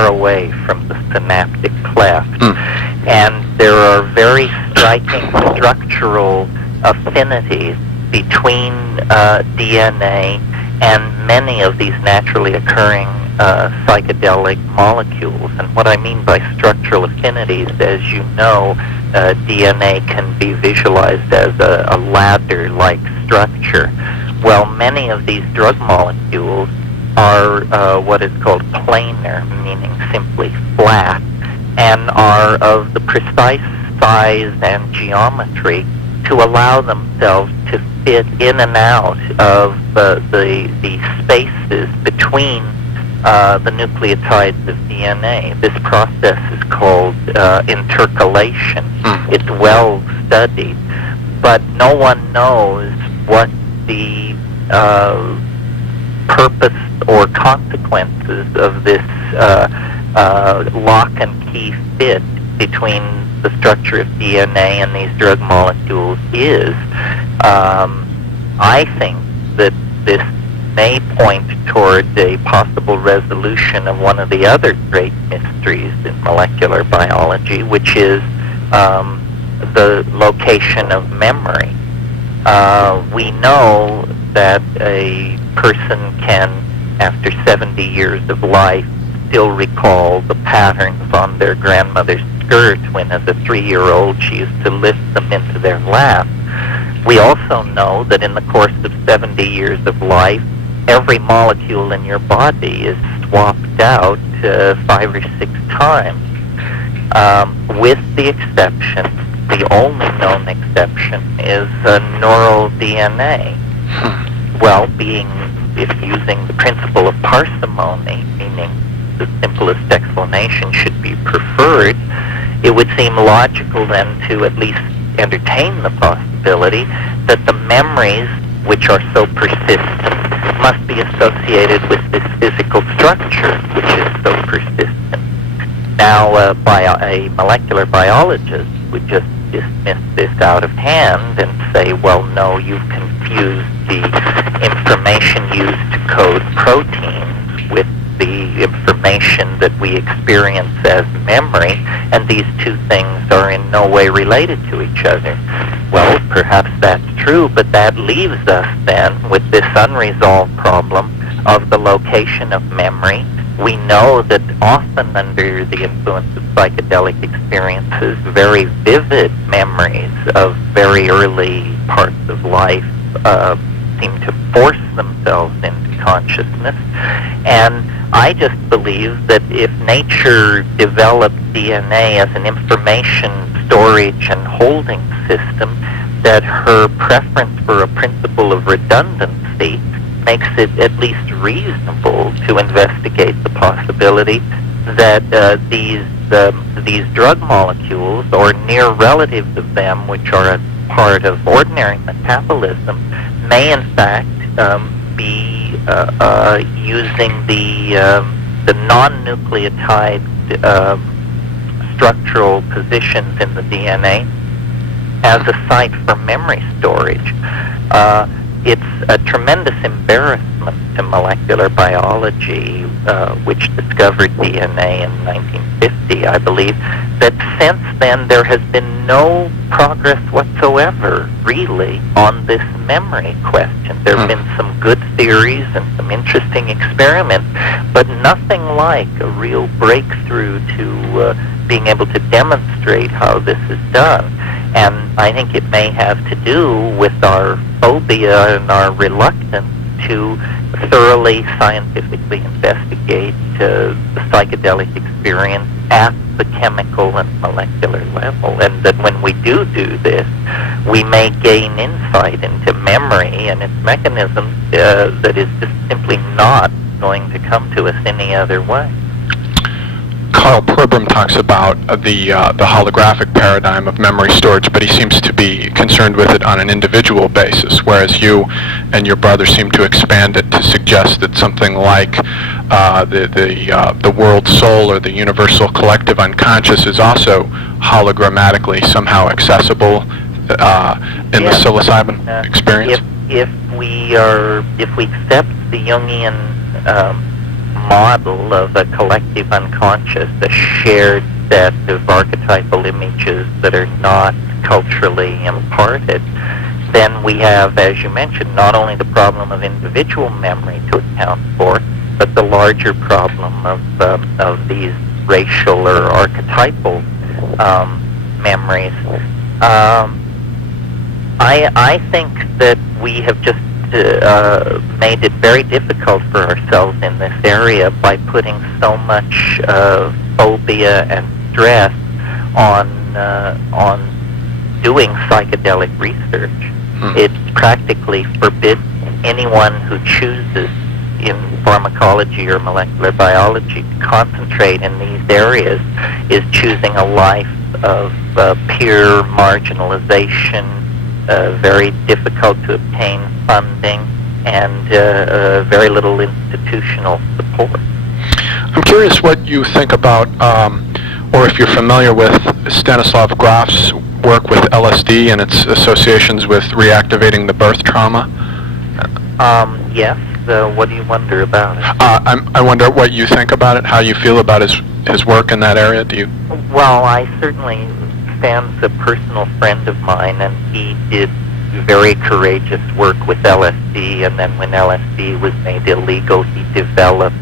far away from the synaptic cleft. And there are very striking structural affinities between DNA and many of these naturally occurring psychedelic molecules. And what I mean by structural affinities, as you know, DNA can be visualized as a ladder-like structure. Well, many of these drug molecules are what is called planar, meaning simply flat, and are of the precise size and geometry to allow themselves to fit in and out of the spaces between the nucleotides of DNA. This process is called intercalation. It's well studied, but no one knows what the purpose or consequences of this lock and key fit between the structure of DNA and these drug molecules is. I think that this may point toward a possible resolution of one of the other great mysteries in molecular biology, which is the location of memory. We know that a person can, after 70 years of life, still recall the patterns on their grandmother's skirt when, as a 3-year-old, she used to lift them into their lap. We also know that in the course of 70 years of life, every molecule in your body is swapped out 5 or 6 times, with the exception, the only known exception, is neural DNA. Well, if using the principle of parsimony, meaning the simplest explanation should be preferred, it would seem logical then to at least entertain the possibility that the memories, which are so persistent, must be associated with this physical structure, which is so persistent. Now, a molecular biologist would just dismiss this out of hand and say, well, no, you've confused the information used to code proteins with the information that we experience as memory, and these two things are in no way related to each other. Well, perhaps that's true, but that leaves us then with this unresolved problem of the location of memory. We know that often under the influence of psychedelic experiences, very vivid memories of very early parts of life seem to force themselves into consciousness. And I just believe that if nature developed DNA as an information storage and holding system, that her preference for a principle of redundancy makes it at least reasonable to investigate the possibility that these drug molecules, or near relatives of them, which are a part of ordinary metabolism, may in fact be using the non-nucleotide structural positions in the DNA as a site for memory storage. It's a tremendous embarrassment to molecular biology, which discovered DNA in 1950, I believe, that since then there has been no progress whatsoever, really, on this memory question. There have been some good theories and some interesting experiments, but nothing like a real breakthrough to being able to demonstrate how this is done. And I think it may have to do with our phobia and our reluctance to thoroughly scientifically investigate the psychedelic experience at the chemical and molecular level. And that when we do this, we may gain insight into memory and its mechanisms that is just simply not going to come to us any other way. Carl Perbram talks about the holographic paradigm of memory storage, but he seems to be concerned with it on an individual basis, whereas you and your brother seem to expand it to suggest that something like the world soul or the universal collective unconscious is also hologrammatically somehow accessible in the psilocybin experience. If we accept the Jungian model of a collective unconscious, a shared set of archetypal images that are not culturally imparted, then we have, as you mentioned, not only the problem of individual memory to account for, but the larger problem of these racial or archetypal memories. I think that we have just made it very difficult for ourselves in this area by putting so much phobia and stress on doing psychedelic research. It practically forbids anyone who chooses in pharmacology or molecular biology to concentrate in these areas is choosing a life of pure marginalization, very difficult to obtain funding, and very little institutional support. I'm curious what you think about, or if you're familiar with Stanislav Grof's work with LSD and its associations with reactivating the birth trauma. Yes. What do you wonder about it? I wonder what you think about it, how you feel about his work in that area. Do you? Well, I certainly, Stan's a personal friend of mine, and he did very courageous work with LSD, and then when LSD was made illegal, he developed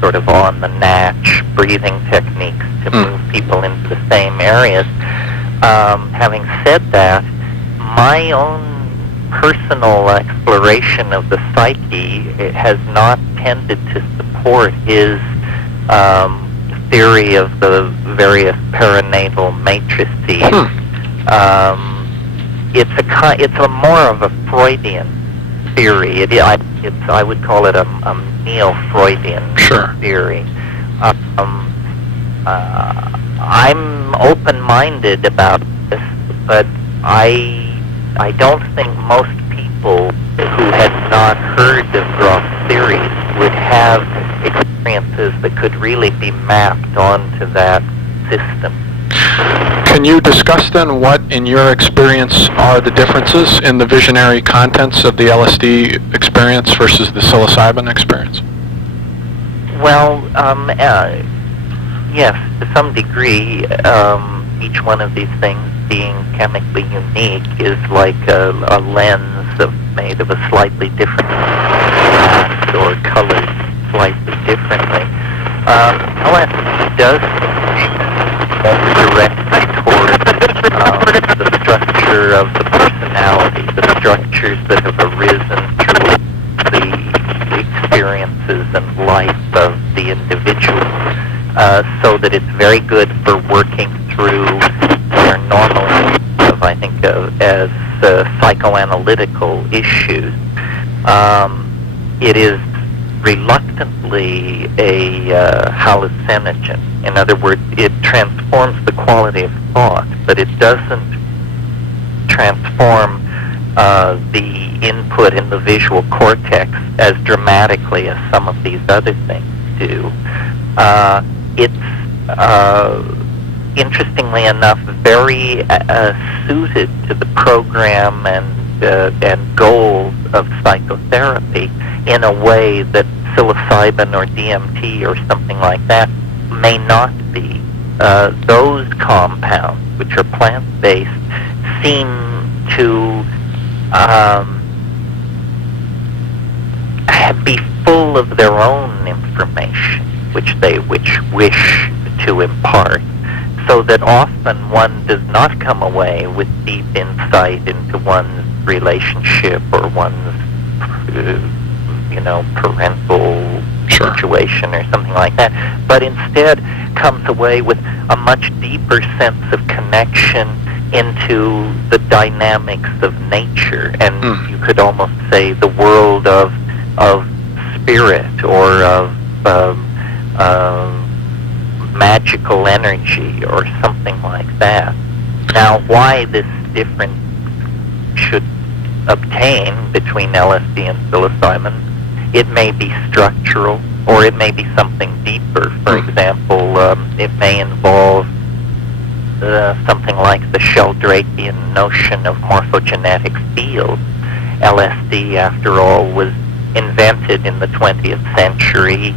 sort of on-the-natch breathing techniques to move people into the same areas. Having said that, my own personal exploration of the psyche has not tended to support his theory of the various perinatal matrices. It's a more of a Freudian theory. I would call it a neo-Freudian theory. I'm open-minded about this, but I don't think most people who had not heard of Grof's theories would have experiences that could really be mapped onto that system. Can you discuss then what, in your experience, are the differences in the visionary contents of the LSD experience versus the psilocybin experience? Well, yes, to some degree, each one of these things being chemically unique is like a lens made of a slightly different glass or colored slightly differently. LSD does more directly toward the structure of the personality, the structures that have arisen through the experiences and life of the individual, so that it's very good for working through what are normally, I think, as psychoanalytical issues. It is reluctantly a hallucinogen. In other words, it transforms the quality of thought, but it doesn't transform the input in the visual cortex as dramatically as some of these other things do. It's interestingly enough very suited to the program and goals of psychotherapy in a way that psilocybin or DMT or something like that may not be. Those compounds, which are plant-based, seem to be full of their own information, which they wish to impart, so that often one does not come away with deep insight into one's relationship or one's parental situation or something like that, but instead comes away with a much deeper sense of connection into the dynamics of nature, and you could almost say the world of spirit or of magical energy or something like that. Now, why this difference should obtain between LSD and psilocybin, it may be structural or it may be something deeper. For example, it may involve something like the Sheldrakean notion of morphogenetic fields. LSD, after all, was invented in the 20th century